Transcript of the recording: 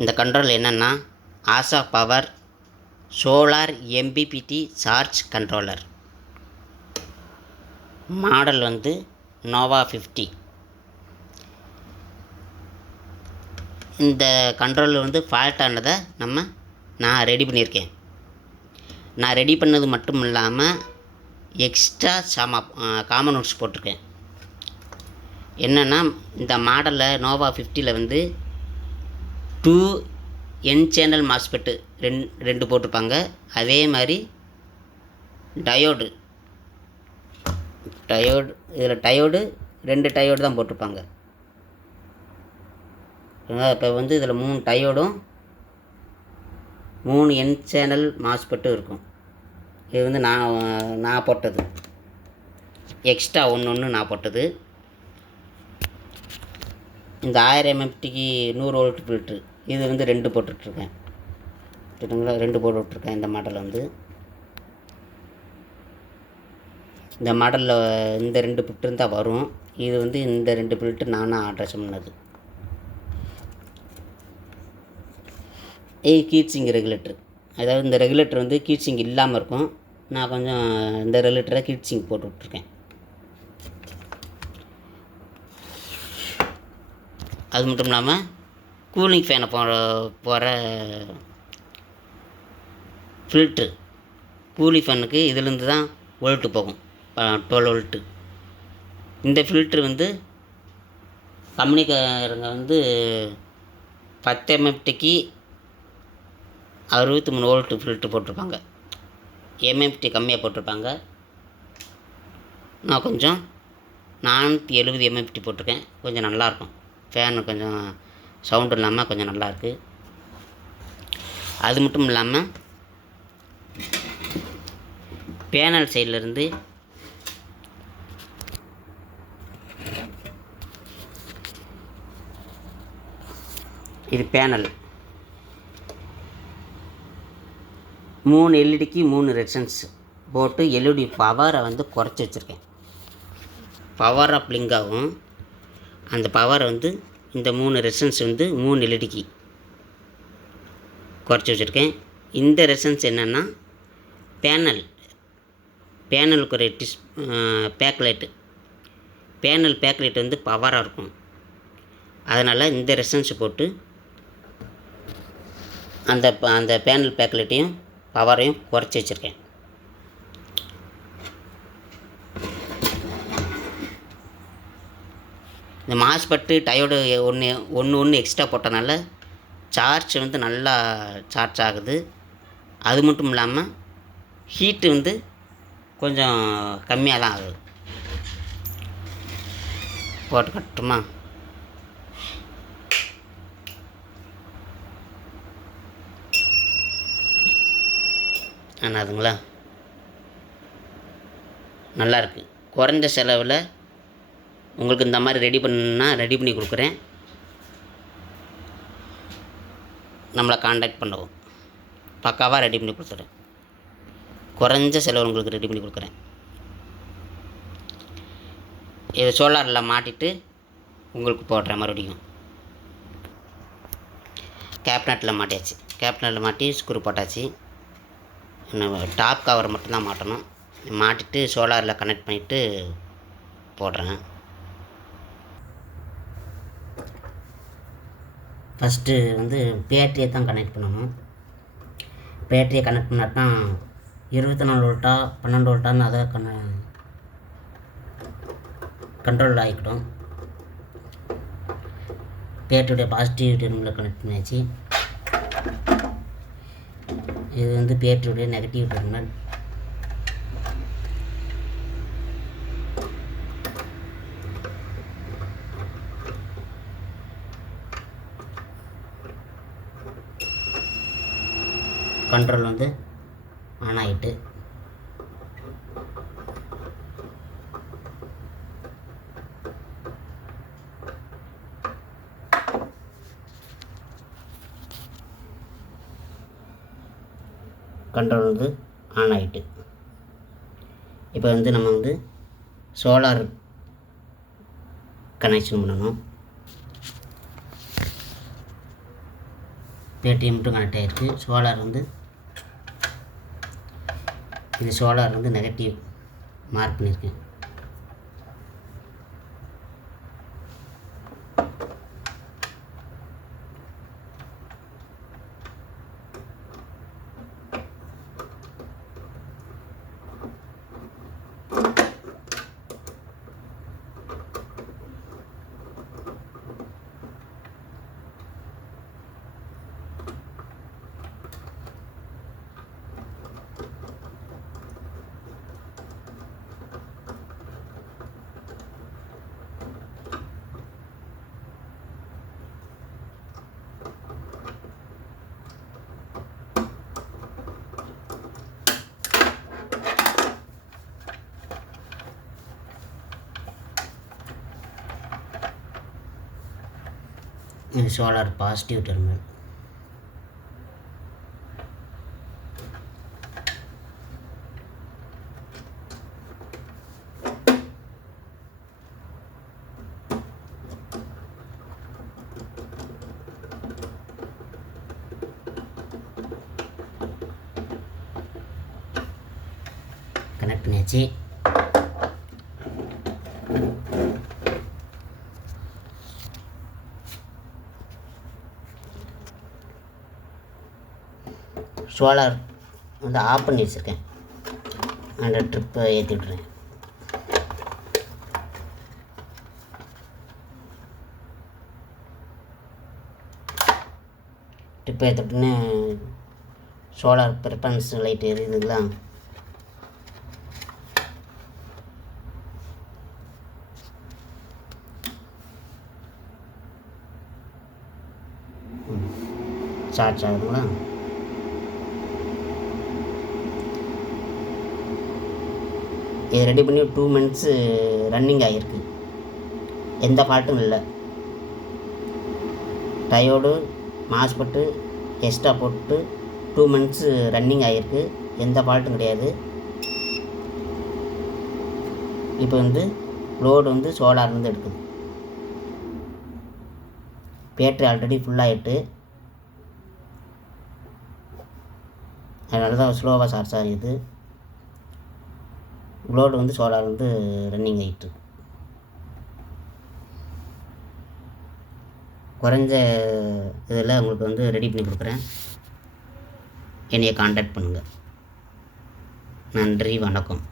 இந்த கண்ட்ரோல் என்னென்னா Aasa power solar MPPT charge controller. Model வந்து நோவா 50. இந்த கண்ட்ரோலர் வந்து ஃபால்ட் ஆனதை நான் ரெடி பண்ணியிருக்கேன். நான் ரெடி பண்ணது மட்டும் இல்லாமல் எக்ஸ்ட்ரா காமன் நோட்ஸ் போட்டிருக்கேன். என்னென்னா இந்த மாடலில் நோவா 50ல் வந்து 2 N சேனல் மாஸ்பெட்டு ரெண்டு போட்டிருப்பாங்க. அதே மாதிரி டயோடு இதில் ரெண்டு டயோடு தான் போட்டிருப்பாங்க. இப்போ வந்து இதில் 3 டயோடும் 3 N சேனல் மாஸ்பெட்டும் இருக்கும். இது வந்து நான் போட்டது, எக்ஸ்ட்ரா ஒன்று நான் போட்டது. இந்த 1000 mmFTக்கு 100 வோல்ட் ஃபில்ட்ரு இது வந்து 2 போட்டுட்ருக்கேன். சரிங்களா, 2 போட்டுட்ருக்கேன். இந்த மாடலில் வந்து இந்த மாடலில் இந்த 2 ஃபில்ட்ரு தான் வரும். இது வந்து இந்த 2 ஃபில்ட்ரு நானாக ஆர்டர் பண்ணது. கீட்சிங் ரெகுலேட்டர், அதாவது இந்த ரெகுலேட்டர் வந்து கீட்சிங் இல்லாமல் இருக்கும். நான் கொஞ்சம் இந்த ரெகுலேட்டரை கீட்சிங் போட்டு விட்ருக்கேன். அது மட்டும் இல்லாமல் கூலிங் ஃபேனை போகிற ஃபில்ட்ரு, கூலிங் ஃபேனுக்கு இதிலேருந்து தான் வோல்ட்டு போகும், 12 வோல்ட்டு. இந்த ஃபில்ட்ரு வந்து கம்பெனிக்காரங்க வந்து 10 mmFTக்கு 63 வோல்ட்டு ஃபில்ட்ரு போட்டிருப்பாங்க. MMFT கம்மியாக போட்டிருப்பாங்க. நான் கொஞ்சம் 470 mmFT போட்டிருக்கேன். கொஞ்சம் நல்லாயிருக்கும். ஃபேனு கொஞ்சம் சவுண்டு இல்லாமல் கொஞ்சம் நல்லாயிருக்கு. அது மட்டும் இல்லாமல் பேனல் சைட்லேருந்து இது பேனல் 3 LEDக்கு 3 ரெசன்ஸ் போட்டு LED பவரை வந்து குறைச்சி வச்சுருக்கேன். பவராக பிளிங்க் ஆகும். அந்த பவரை வந்து இந்த 3 ரெசன்ஸ் வந்து 3 LEDக்கு குறைச்சி வச்சுருக்கேன். இந்த ரெசன்ஸ் என்னென்னா பேனலுக்கு ஒரு பேக்லைட்டு, பேனல் பேக்லைட் வந்து பவராக இருக்கும். அதனால் இந்த ரெசன்ஸ் போட்டு அந்த பேனல் பேக்லைட்டையும் பவரையும் குறைச்சி வச்சுருக்கேன். இந்த மாஸ்பெட்டு டயோடு ஒன்று எக்ஸ்ட்ரா போட்டனால சார்ஜ் வந்து நல்லா சார்ஜ் ஆகுது. அது மட்டும் இல்லாமல் ஹீட்டு வந்து கொஞ்சம் கம்மியாக தான் ஆகுது. போட்டு கட்டுமா? ஆனாதுங்களா, நல்லாயிருக்கு. குறைஞ்ச செலவில் உங்களுக்கு இந்த மாதிரி ரெடி பண்ணி கொடுக்குறேன். நம்மளை காண்டாக்ட் பண்ணவும், பக்காவாக ரெடி பண்ணி கொடுத்துறேன். குறைஞ்ச செலவு உங்களுக்கு ரெடி பண்ணி கொடுக்குறேன். இது சோலாரில் மாட்டிட்டு உங்களுக்கு போடுறேன். மறுபடியும் கேப்னட்டில் மாட்டியாச்சு. கேப்னட்டில் மாட்டி ஸ்க்ரூ போட்டாச்சு. டாப் கவர் மட்டும்தான் மாட்டணும். மாட்டிட்டு சோலாரில் கனெக்ட் பண்ணிவிட்டு போடுறேன். ஃபஸ்ட்டு வந்து பேட்டரியை தான் கனெக்ட் பண்ணணும். பேட்டரியை கனெக்ட் பண்ணால் தான் 24 வோல்ட்டா 12 வோல்ட்டான்னு அதை கண்ட்ரோல் ஆகிக்கிடும். பேட்டரியுடைய பாசிட்டிவ் டெர்மினல் கனெக்ட் பண்ணியாச்சு. இது வந்து பேட்டரியுடைய நெகட்டிவ் டெர்மினல். கண்ட்ரோல் வந்து ஆன் ஆகிட்டு கண்ட்ரோல் வந்து ஆன் ஆகிட்டு இப்போ வந்து நம்ம வந்து சோலார் கனெக்ஷன் பண்ணணும். பேட்டரி மட்டும் கனெக்ட் ஆகிருக்கு. சோலார் வந்து இந்த சோலார் வந்து நெகட்டிவ் மார்க் பண்ணியிருக்கேன். இது சோலார் பாசிட்டிவ் டெர்மினல். கனெக்ட் பண்ணியாச்சு. சோலார் வந்து ஆஃப் பண்ணி வச்சுருக்கேன். அந்த ட்ரிப்பை ஏற்றி விட்றேன். ட்ரிப்பை ஏற்றிட்டுன்னு சோலார் ப்ரிஃபரன்ஸ் லைட் எரியுதுங்களா? சார்ஜ் ஆகுதுங்களா? இது ரெடி பண்ணி 2 months ரன்னிங் ஆகிருக்கு. எந்த ஃபால்ட்டும் இல்லை. டயோடு மாஸ்பெட்டு எக்ஸ்ட்ரா போட்டு 2 months ரன்னிங் ஆகிருக்கு. எந்த ஃபால்ட்டும் கிடையாது. இப்போ வந்து லோடு வந்து சோலார்லேருந்து எடுக்குது. பேட்டரி ஆல்ரெடி ஃபுல்லாகிட்டு, அதனால தான் ஸ்லோவாக சார்ஜ் ஆகிடுது. லோடு வந்து சோலார் வந்து ரன்னிங் ஆகிட்டு. குறைஞ்ச இதில் உங்களுக்கு வந்து ரெடி பண்ணி கொடுக்குறேன். என்னையை கான்டாக்ட் பண்ணுங்கள். நன்றி, வணக்கம்.